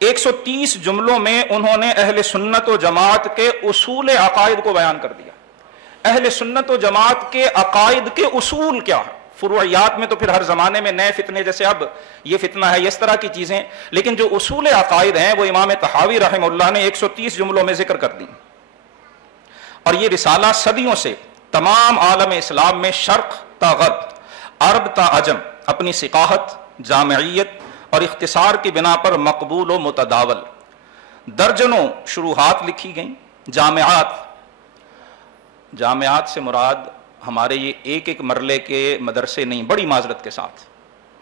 130 جملوں میں انہوں نے اہل سنت و جماعت کے اصول عقائد کو بیان کر دیا۔ اہل سنت و جماعت کے عقائد کے اصول کیا ہیں؟ فروعیات میں تو پھر ہر زمانے میں نئے فتنے، جیسے اب یہ فتنہ ہے، اس طرح کی چیزیں، لیکن جو اصول عقائد ہیں وہ امام طحاوی رحمہ اللہ نے 130 جملوں میں ذکر کر دی۔ اور یہ رسالہ صدیوں سے تمام عالم اسلام میں شرق تا غرب، عرب تا عجم اپنی ثقاہت، جامعیت اور اختصار کی بنا پر مقبول و متداول۔ درجنوں شروحات لکھی گئیں۔ جامعات سے مراد ہمارے یہ ایک ایک مرلے کے مدرسے نہیں، بڑی معذرت کے ساتھ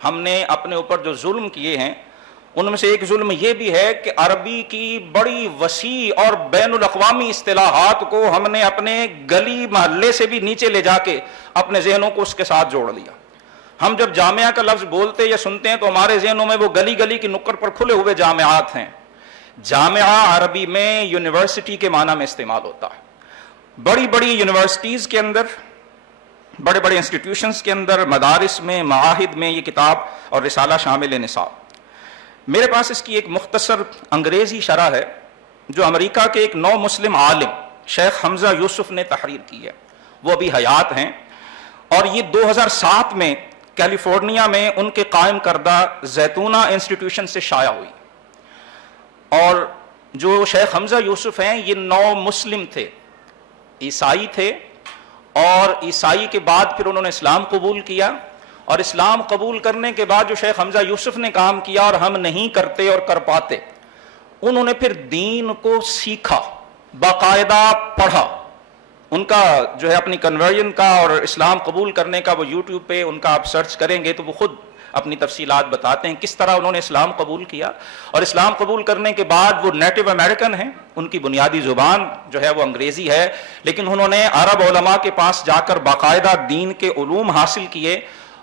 ہم نے اپنے اوپر جو ظلم کیے ہیں ان میں سے ایک ظلم یہ بھی ہے کہ عربی کی بڑی وسیع اور بین الاقوامی اصطلاحات کو ہم نے اپنے گلی محلے سے بھی نیچے لے جا کے اپنے ذہنوں کو اس کے ساتھ جوڑ لیا۔ ہم جب جامعہ کا لفظ بولتے یا سنتے ہیں تو ہمارے ذہنوں میں وہ گلی گلی کی نکڑ پر کھلے ہوئے جامعات ہیں۔ جامعہ عربی میں یونیورسٹی کے معنی میں استعمال ہوتا ہے۔ بڑی بڑی یونیورسٹیز کے اندر، بڑے بڑے انسٹیٹیوشنز کے اندر، مدارس میں، معاہد میں یہ کتاب اور رسالہ شامل نصاب۔ میرے پاس اس کی ایک مختصر انگریزی شرح ہے جو امریکہ کے ایک نو مسلم عالم شیخ حمزہ یوسف نے تحریر کی ہے، وہ ابھی حیات ہیں، اور یہ 2007 میں کیلیفورنیا میں ان کے قائم کردہ زیتونہ انسٹیٹیوشن سے شائع ہوئی۔ اور جو شیخ حمزہ یوسف ہیں یہ نو مسلم تھے، عیسائی تھے، اور عیسائی کے بعد پھر انہوں نے اسلام قبول کیا، اور اسلام قبول کرنے کے بعد جو شیخ حمزہ یوسف نے کام کیا اور ہم نہیں کرتے اور کر پاتے، انہوں نے پھر دین کو سیکھا، باقاعدہ پڑھا۔ ان کا جو ہے اپنی کنورژن کا اور اسلام قبول کرنے کا وہ یوٹیوب پہ ان کا آپ سرچ کریں گے تو وہ خود اپنی تفصیلات بتاتے ہیں کس طرح انہوں نے اسلام قبول کیا، اور اسلام قبول کرنے کے بعد وہ نیٹو امریکن ہیں، ان کی بنیادی زبان جو ہے وہ انگریزی ہے، لیکن انہوں نے عرب علماء کے پاس جا کر باقاعدہ دین کے علوم حاصل کیے۔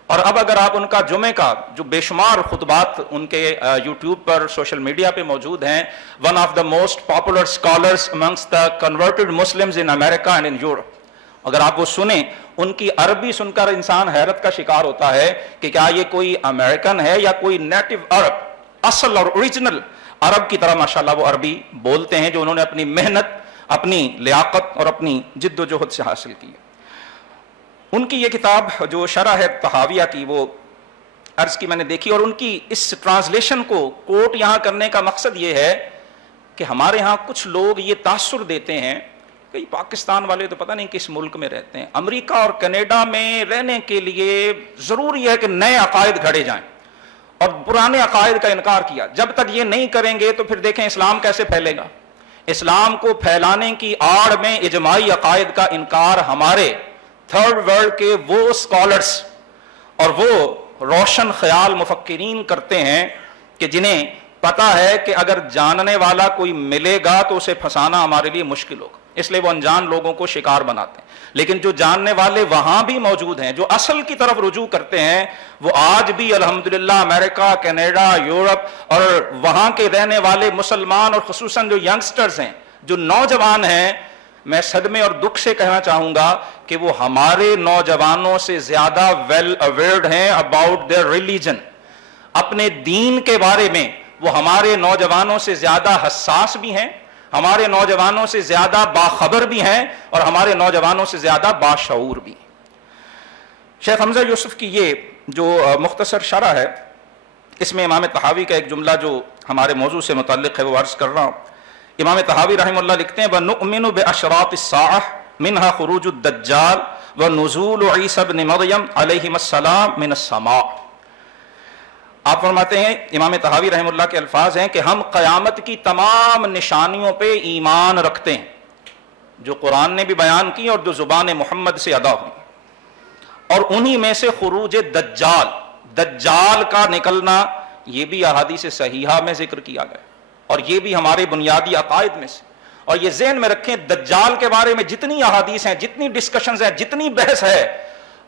اور اب اگر آپ ان کا جمعے کا جو بے شمار خطبات ان کے یوٹیوب پر سوشل میڈیا پہ موجود ہیں، one of the most popular scholars amongst the converted Muslims in America and in Europe, اگر آپ وہ سنیں، ان کی عربی سن کر انسان حیرت کا شکار ہوتا ہے کہ کیا یہ کوئی امریکن ہے یا کوئی نیٹو عرب، اصل اور اوریجنل عرب کی طرح ماشاءاللہ وہ عربی بولتے ہیں، جو انہوں نے اپنی محنت، اپنی لیاقت اور اپنی جد و جہد سے حاصل کی۔ ان کی یہ کتاب جو شرح ہے طحاویہ کی، وہ عرض کی میں نے دیکھی، اور ان کی اس ٹرانسلیشن کو کوٹ یہاں کرنے کا مقصد یہ ہے کہ ہمارے ہاں کچھ لوگ یہ تاثر دیتے ہیں کہ پاکستان والے تو پتہ نہیں کس ملک میں رہتے ہیں، امریکہ اور کینیڈا میں رہنے کے لیے ضروری ہے کہ نئے عقائد گھڑے جائیں، اور پرانے عقائد کا انکار کیا۔ جب تک یہ نہیں کریں گے تو پھر دیکھیں اسلام کیسے پھیلے گا۔ اسلام کو پھیلانے کی آڑ میں اجماعی عقائد کا انکار ہمارے تھرڈ ورلڈ کے وہ اسکالرس اور وہ روشن خیال مفکرین کرتے ہیں کہ جنہیں پتا ہے کہ اگر جاننے والا کوئی ملے گا تو اسے پھنسانا ہمارے لیے مشکل ہوگا، اس لیے وہ انجان لوگوں کو شکار بناتے ہیں۔ لیکن جو جاننے والے وہاں بھی موجود ہیں، جو اصل کی طرف رجوع کرتے ہیں، وہ آج بھی الحمدللہ امریکہ، کینیڈا، یورپ اور وہاں کے رہنے والے مسلمان اور خصوصاً جو ینگسٹرز ہیں، جو نوجوان ہیں، میں صدمے اور دکھ سے کہنا چاہوں گا کہ وہ ہمارے نوجوانوں سے زیادہ ویل اویئرڈ ہیں اباؤٹ دیئر ریلیجن، اپنے دین کے بارے میں وہ ہمارے نوجوانوں سے زیادہ حساس بھی ہیں، ہمارے نوجوانوں سے زیادہ باخبر بھی ہیں، اور ہمارے نوجوانوں سے زیادہ باشعور بھی۔ شیخ حمزہ یوسف کی یہ جو مختصر شرح ہے، اس میں امام طحاوی کا ایک جملہ جو ہمارے موضوع سے متعلق ہے وہ عرض کر رہا ہوں۔ امام طحاوی رحمہ اللہ لکھتے ہیں وَنُؤْمِنُ بِأَشْرَاطِ السَّاعَةِ مِنْهَا خُرُوجُ الدَّجَّالِ وَنُزُولُ عِيسَى ابْنِ مَرْيَمَ عَلَيْهِمَ السَّلَامُ مِنَ السَّمَاءِ۔ آپ فرماتے ہیں، امام طحاوی رحمہ اللہ کے الفاظ ہیں کہ ہم قیامت کی تمام نشانیوں پہ ایمان رکھتے ہیں جو قرآن نے بھی بیان کی اور جو زبان محمد سے ادا ہوئی، اور انہی میں سے خروج دجال کا نکلنا، یہ بھی احادیث صحیحہ میں ذکر کیا گیا، اور یہ بھی ہمارے بنیادی عقائد میں سے۔ اور یہ ذہن میں رکھیں، دجال کے بارے میں جتنی احادیث ہیں، جتنی ڈسکشنز ہیں، جتنی بحث ہے،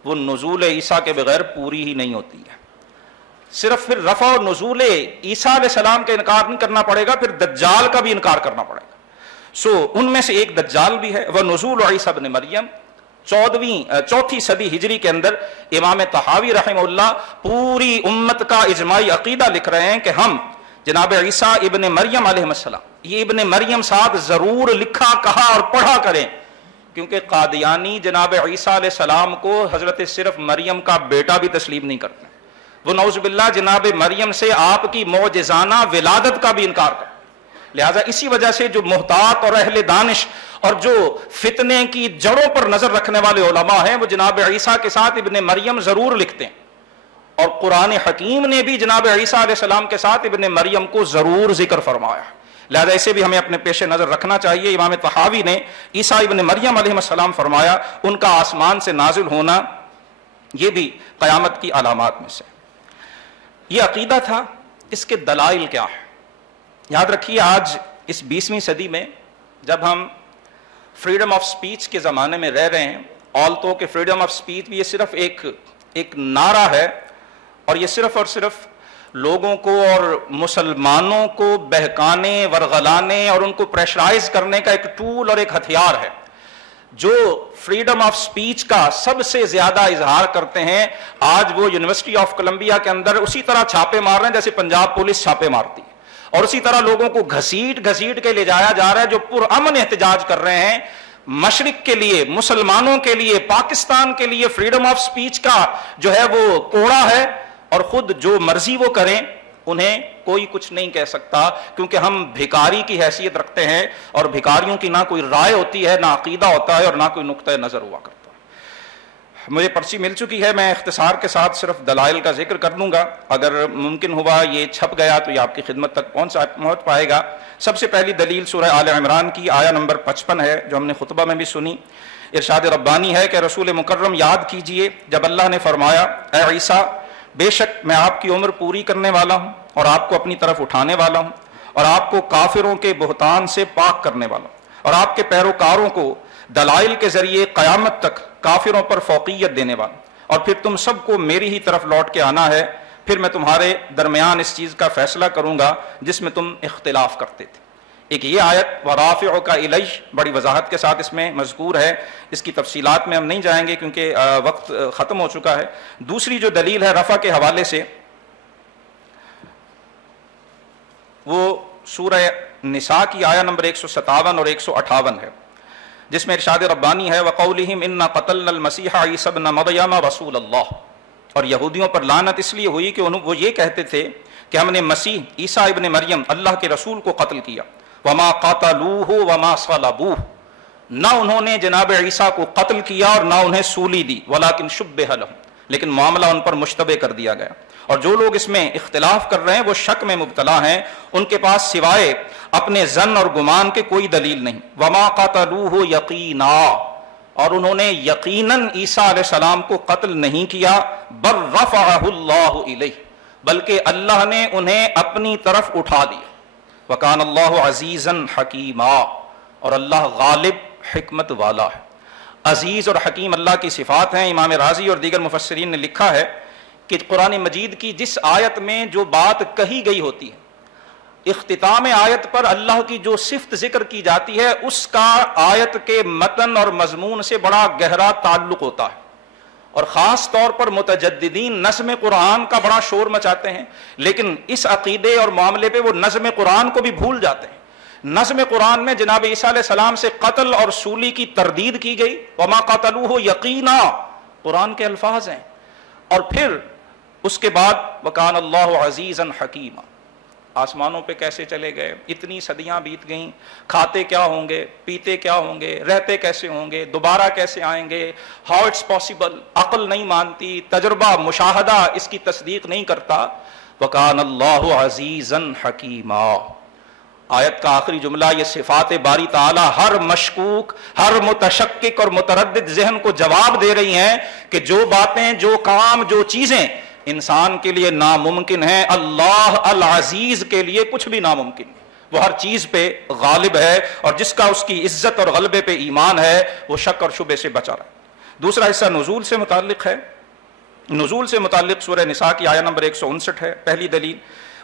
وہ نزول عیسیٰ کے بغیر پوری ہی نہیں ہوتی ہے۔ صرف پھر رفع و نزول عیسیٰ علیہ السلام کا انکار نہیں کرنا پڑے گا، پھر دجال کا بھی انکار کرنا پڑے گا۔ ان میں سے ایک دجال بھی ہے۔ وہ نزول عیسیٰ ابن مریم، چوتھی صدی ہجری کے اندر امام طحاوی رحمہ اللہ پوری امت کا اجماعی عقیدہ لکھ رہے ہیں کہ ہم جناب عیسیٰ ابن مریم علیہ السلام، یہ ابن مریم ساتھ ضرور لکھا، کہا اور پڑھا کریں، کیونکہ قادیانی جناب عیسیٰ علیہ السلام کو حضرت صرف مریم کا بیٹا بھی تسلیم نہیں کرتے، وہ نعوذ باللہ جناب مریم سے آپ کی معجزانہ ولادت کا بھی انکار کرتے۔ لہذا اسی وجہ سے جو محتاط اور اہل دانش اور جو فتنے کی جڑوں پر نظر رکھنے والے علماء ہیں، وہ جناب عیسیٰ کے ساتھ ابن مریم ضرور لکھتے ہیں، اور قرآن حکیم نے بھی جناب عیسیٰ علیہ السلام کے ساتھ ابن مریم کو ضرور ذکر فرمایا، لہذا اسے بھی ہمیں اپنے پیش نظر رکھنا چاہیے۔ امام طحاوی نے عیسیٰ ابن مریم علیہ السلام فرمایا، ان کا آسمان سے نازل ہونا یہ بھی قیامت کی علامات میں سے۔ یہ عقیدہ تھا، اس کے دلائل کیا ہیں؟ یاد رکھیے، آج اس 20ویں صدی میں جب ہم فریڈم آف سپیچ کے زمانے میں رہ رہے ہیں، آلتو کہ فریڈم آف سپیچ بھی یہ صرف ایک نعرہ ہے، اور یہ صرف اور صرف لوگوں کو اور مسلمانوں کو بہکانے، ورغلانے اور ان کو پریشرائز کرنے کا ایک ٹول اور ایک ہتھیار ہے۔ جو فریڈم آف سپیچ کا سب سے زیادہ اظہار کرتے ہیں، آج وہ یونیورسٹی آف کولمبیا کے اندر اسی طرح چھاپے مار رہے ہیں جیسے پنجاب پولیس چھاپے مارتی ہے، اور اسی طرح لوگوں کو گھسیٹ کے لے جایا جا رہا ہے جو پرامن احتجاج کر رہے ہیں۔ مشرق کے لیے، مسلمانوں کے لیے، پاکستان کے لیے فریڈم آف سپیچ کا جو ہے وہ کوڑا ہے، اور خود جو مرضی وہ کریں، انہیں کوئی کچھ نہیں کہہ سکتا، کیونکہ ہم بھکاری کی حیثیت رکھتے ہیں، اور بھکاریوں کی نہ کوئی رائے ہوتی ہے، نہ عقیدہ ہوتا ہے، اور نہ کوئی نقطہ نظر ہوا کرتا ہے۔ مجھے پرچی مل چکی ہے، میں اختصار کے ساتھ صرف دلائل کا ذکر کر لوں گا، اگر ممکن ہوا یہ چھپ گیا تو یہ آپ کی خدمت تک پہنچ پائے گا۔ سب سے پہلی دلیل سورہ آل عمران کی آیہ نمبر 55 ہے، جو ہم نے خطبہ میں بھی سنی۔ ارشاد ربانی ہے کہ رسول مکرم یاد کیجئے جب اللہ نے فرمایا، اے عیسیٰ، بے شک میں آپ کی عمر پوری کرنے والا ہوں، اور آپ کو اپنی طرف اٹھانے والا ہوں، اور آپ کو کافروں کے بہتان سے پاک کرنے والا ہوں، اور آپ کے پیروکاروں کو دلائل کے ذریعے قیامت تک کافروں پر فوقیت دینے والا ہوں، اور پھر تم سب کو میری ہی طرف لوٹ کے آنا ہے، پھر میں تمہارے درمیان اس چیز کا فیصلہ کروں گا جس میں تم اختلاف کرتے تھے۔ ایک یہ آیت وَرَافِعُكَ إِلَيْهِ بڑی وضاحت کے ساتھ اس میں مذکور ہے، اس کی تفصیلات میں ہم نہیں جائیں گے کیونکہ وقت ختم ہو چکا ہے۔ دوسری جو دلیل ہے رفع کے حوالے سے، وہ سورہ نساء کی آیہ نمبر 157 اور 158 ہے، جس میں ارشاد ربانی ہے وَقَوْلِهِمْ إِنَّا قَتَلْنَا الْمَسِيحَ عِيسَى ابْنَ مَرْيَمَ رَسُولَ اللَّهِ، اور یہودیوں پر لعنت اس لیے ہوئی کہ وہ یہ کہتے تھے کہ ہم نے مسیح عیسیٰ ابن مریم اللہ کے رسول کو قتل کیا۔ وما قاتلوه وما صلبوه، نہ انہوں نے جناب عیسیٰ کو قتل کیا اور نہ انہیں سولی دی، ولکن شبہ لهم، لیکن معاملہ ان پر مشتبہ کر دیا گیا۔ اور جو لوگ اس میں اختلاف کر رہے ہیں وہ شک میں مبتلا ہیں، ان کے پاس سوائے اپنے ظن اور گمان کے کوئی دلیل نہیں۔ وما قاتلوه یقینا، اور انہوں نے یقیناً عیسیٰ علیہ السلام کو قتل نہیں کیا، بل رفعہ اللہ الیہ، بلکہ اللہ نے انہیں اپنی طرف اٹھا دیا۔ وَكَانَ اللَّهُ عَزِيزًا حَكِيمًا، اور اللہ غالب حکمت والا ہے۔ عزیز اور حکیم اللہ کی صفات ہیں۔ امام رازی اور دیگر مفسرین نے لکھا ہے کہ قرآن مجید کی جس آیت میں جو بات کہی گئی ہوتی ہے، اختتام آیت پر اللہ کی جو صفت ذکر کی جاتی ہے، اس کا آیت کے متن اور مضمون سے بڑا گہرا تعلق ہوتا ہے، اور خاص طور پر متجددین نظم قرآن کا بڑا شور مچاتے ہیں، لیکن اس عقیدے اور معاملے پہ وہ نظم قرآن کو بھی بھول جاتے ہیں۔ نظم قرآن میں جناب عیسیٰ علیہ السلام سے قتل اور سولی کی تردید کی گئی، وما قتلوہ یقینا، قرآن کے الفاظ ہیں، اور پھر اس کے بعد وکان اللہ عزیزا حکیما، آسمانوں پہ کیسے چلے گئے، اتنی صدیاں بیت گئیں، کھاتے کیا ہوں گے، پیتے کیا ہوں گے، رہتے کیسے ہوں گے، دوبارہ کیسے آئیں گے، ہاؤ اٹس پاسبل، عقل نہیں مانتی، تجربہ مشاہدہ اس کی تصدیق نہیں کرتا۔ وَكَانَ اللَّهُ عَزِيزًا حَكِيمًا۔ آیت کا آخری جملہ یہ صفات باری تعالیٰ ہر مشکوک، ہر متشکک اور متردد ذہن کو جواب دے رہی ہیں کہ جو باتیں، جو کام، جو چیزیں انسان کے لیے ناممکن ہیں، اللہ العزیز کے لیے کچھ بھی ناممکن نہیں۔ وہ ہر چیز پہ غالب ہے، اور جس کا اس کی عزت اور غلبے پہ ایمان ہے وہ شک اور شبے سے بچا رہا ہے۔ دوسرا حصہ نزول سے متعلق ہے۔ نزول سے متعلق سورہ نساء کی آیہ نمبر 159 ہے۔ پہلی دلیل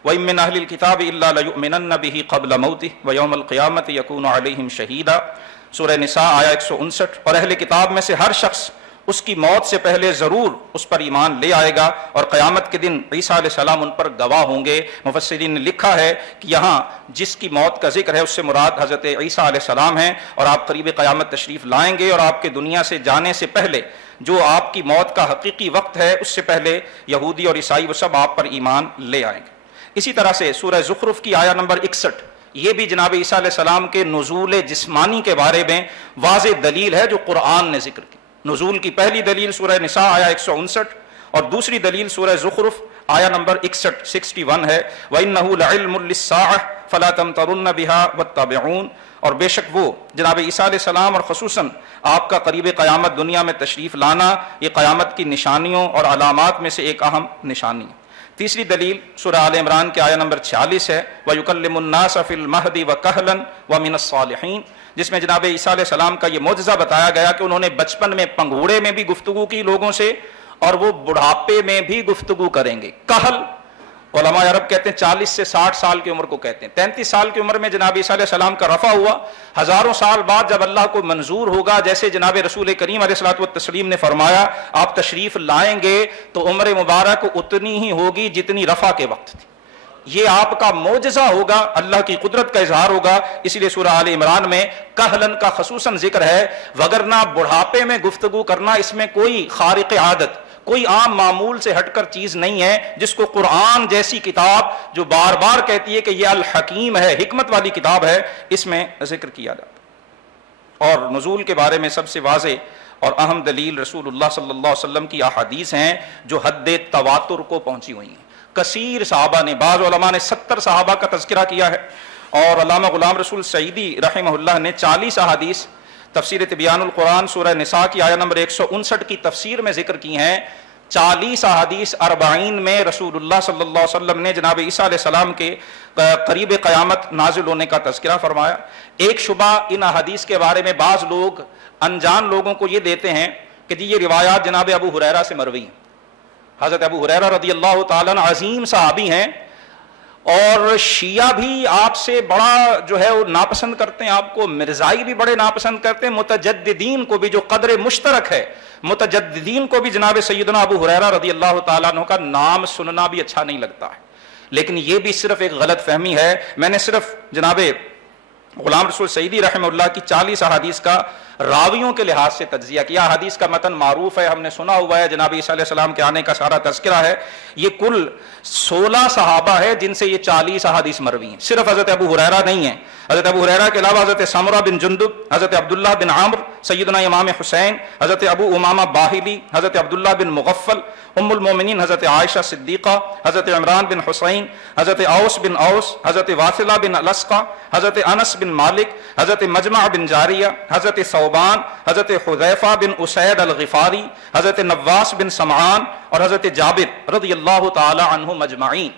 وَإِن مِّنْ أَهْلِ الْكِتَابِ إِلَّا لَيُؤْمِنَنَّ بِهِ قَبْلَ مَوْتِهِ وَيَوْمَ الْقِيَامَةِ يَكُونُ عَلَيْهِمْ شَهِيدًا۔ سورہ نساء آیہ 159۔ اور اہل کتاب میں سے ہر شخص اس کی موت سے پہلے ضرور اس پر ایمان لے آئے گا، اور قیامت کے دن عیسیٰ علیہ السلام ان پر گواہ ہوں گے۔ مفسرین نے لکھا ہے کہ یہاں جس کی موت کا ذکر ہے اس سے مراد حضرت عیسیٰ علیہ السلام ہیں، اور آپ قریب قیامت تشریف لائیں گے، اور آپ کے دنیا سے جانے سے پہلے جو آپ کی موت کا حقیقی وقت ہے اس سے پہلے یہودی اور عیسائی وہ سب آپ پر ایمان لے آئیں گے۔ اسی طرح سے سورہ زخرف کی آیہ نمبر 61، یہ بھی جناب عیسیٰ علیہ السلام کے نزول جسمانی کے بارے میں واضح دلیل ہے جو قرآن نے ذکر کی۔ نزول کی پہلی دلیل سورہ نساء آیہ 159، اور دوسری دلیل سورہ زخرف آیہ نمبر 61 ہے، وَإِنَّهُ لَعِلْمٌ لِلسَّاعَةِ فَلَا تَمْتَرُنَّ بِهَا وَاتَّبِعُونِ۔ اور بے شک وہ جناب عیسیٰ علیہ السلام اور خصوصاً آپ کا قریب قیامت دنیا میں تشریف لانا یہ قیامت کی نشانیوں اور علامات میں سے ایک اہم نشانی ہے۔ تیسری دلیل سورہ آل عمران کے آیہ نمبر 46 ہے، وَيُكَلِّمُ النَّاسَ فِي الْمَهْدِ وَكَهْلًا وَمِنَ الصَّالِحِينَ، جس میں جناب عیسیٰ علیہ السلام کا یہ معجزہ بتایا گیا کہ انہوں نے بچپن میں پنگھوڑے میں بھی گفتگو کی لوگوں سے، اور وہ بڑھاپے میں بھی گفتگو کریں گے۔ کہل علماء عرب کہتے ہیں 40 سے 60 سال کی عمر کو کہتے ہیں۔ 33 سال کی عمر میں جناب عیسیٰ علیہ السلام کا رفع ہوا، ہزاروں سال بعد جب اللہ کو منظور ہوگا، جیسے جناب رسول کریم علیہ الصلوۃ والتسلیم نے فرمایا آپ تشریف لائیں گے تو عمر مبارک اتنی ہی ہوگی جتنی رفع کے وقت تھی۔ یہ آپ کا معجزہ ہوگا، اللہ کی قدرت کا اظہار ہوگا، اس لیے سورہ آل عمران میں کہلن کا خصوصاً ذکر ہے، وگرنہ بڑھاپے میں گفتگو کرنا اس میں کوئی خارق عادت، کوئی عام معمول سے ہٹ کر چیز نہیں ہے، جس کو قرآن جیسی کتاب جو بار بار کہتی ہے کہ یہ الحکیم ہے، حکمت والی کتاب ہے، اس میں ذکر کیا جاتا۔ اور نزول کے بارے میں سب سے واضح اور اہم دلیل رسول اللہ صلی اللہ علیہ وسلم کی احادیث ہیں جو حد تواتر کو پہنچی ہوئی ہیں۔ کثیر صحابہ نے، بعض علماء نے 70 صحابہ کا تذکرہ کیا ہے، اور علامہ غلام رسول سعیدی رحمہ اللہ نے 40 احادیث تفسیر تبیان القرآن سورہ نساء کی آیہ نمبر 159 کی تفسیر میں ذکر کی ہیں۔ 40 احادیث 40 میں رسول اللہ صلی اللہ علیہ وسلم نے جناب عیسیٰ علیہ السلام کے قریب قیامت نازل ہونے کا تذکرہ فرمایا۔ ایک شبہ ان احادیث کے بارے میں بعض لوگ انجان لوگوں کو یہ دیتے ہیں کہ جی یہ روایات جناب ابو ہریرہ سے مروی ہیں۔ حضرت ابو ہریرہ رضی اللہ تعالیٰ عنہ عظیم صحابی ہیں، اور شیعہ بھی آپ سے بڑا جو ہے وہ ناپسند کرتے ہیں، آپ کو مرزائی بھی بڑے ناپسند کرتے ہیں، متجددین کو بھی جو قدر مشترک ہے، متجددین کو بھی جناب سیدنا ابو ہریرہ رضی اللہ تعالیٰ عنہ کا نام سننا بھی اچھا نہیں لگتا ہے۔ لیکن یہ بھی صرف ایک غلط فہمی ہے۔ میں نے صرف جناب غلام رسول سعیدی رحمہ اللہ کی 40 احادیث کا راویوں کے لحاظ سے تجزیہ کیا۔ حدیث کا متن معروف ہے، ہم نے سنا ہوا ہے، جناب عیسیٰ علیہ السلام کے آنے کا سارا تذکرہ ہے۔ یہ کل 16 صحابہ ہے جن سے یہ 40 احادیث مروی ہیں، صرف حضرت ابو ہریرہ نہیں ہیں۔ حضرت ابو ہریرہ کے علاوہ حضرت سمرہ بن جندب، حضرت عبداللہ بن عامر، سیدنا امام حسین، حضرت ابو امامہ باہلی، حضرت عبداللہ بن مغفل، ام المومنین حضرت عائشہ صدیقہ، حضرت عمران بن حسین، حضرت اوس بن اوس، حضرت واثلہ بن الاسقا، حضرت انس بن مالک، حضرت مجمع بن جاریہ، حضرت ثوبان، حضرت حذیفہ بن اسید الغفاری، حضرت نواس بن سمعان، اور حضرت جابر رضی اللہ تعالی عنہ مجمعین۔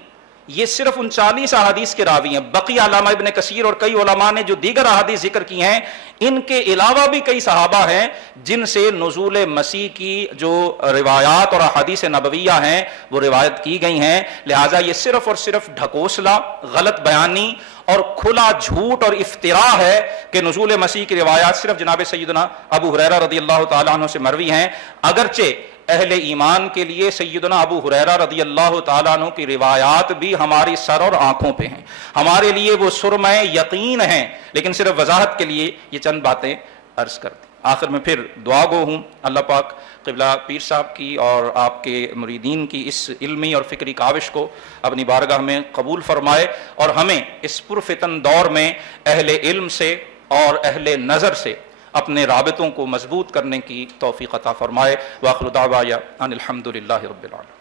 یہ صرف ان 40 احادیث کے راوی ہیں۔ بقیہ علامہ ابن کثیر اور کئی علماء نے جو دیگر احادیث ذکر کی ہیں، ان کے علاوہ بھی کئی صحابہ ہیں جن سے نزول مسیح کی جو روایات اور احادیث نبویہ ہیں وہ روایت کی گئی ہیں۔ لہٰذا یہ صرف اور صرف ڈھکوسلا، غلط بیانی اور کھلا جھوٹ اور افتراء ہے کہ نزول مسیح کی روایات صرف جناب سیدنا ابو ہریرہ رضی اللہ تعالیٰ عنہ سے مروی ہیں، اگرچہ اہل ایمان کے لیے سیدنا ابو ہریرہ رضی اللہ تعالیٰ عنہ کی روایات بھی ہماری سر اور آنکھوں پہ ہیں، ہمارے لیے وہ سرمہ یقین ہیں، لیکن صرف وضاحت کے لیے یہ چند باتیں عرض کر دی۔ آخر میں پھر دعا گو ہوں، اللہ پاک قبلہ پیر صاحب کی اور آپ کے مریدین کی اس علمی اور فکری کاوش کو اپنی بارگاہ میں قبول فرمائے، اور ہمیں اس پرفتن دور میں اہل علم سے اور اہل نظر سے اپنے رابطوں کو مضبوط کرنے کی توفیق عطا فرمائے۔ وآخر دعوایا ان الحمد للہ رب العالمین۔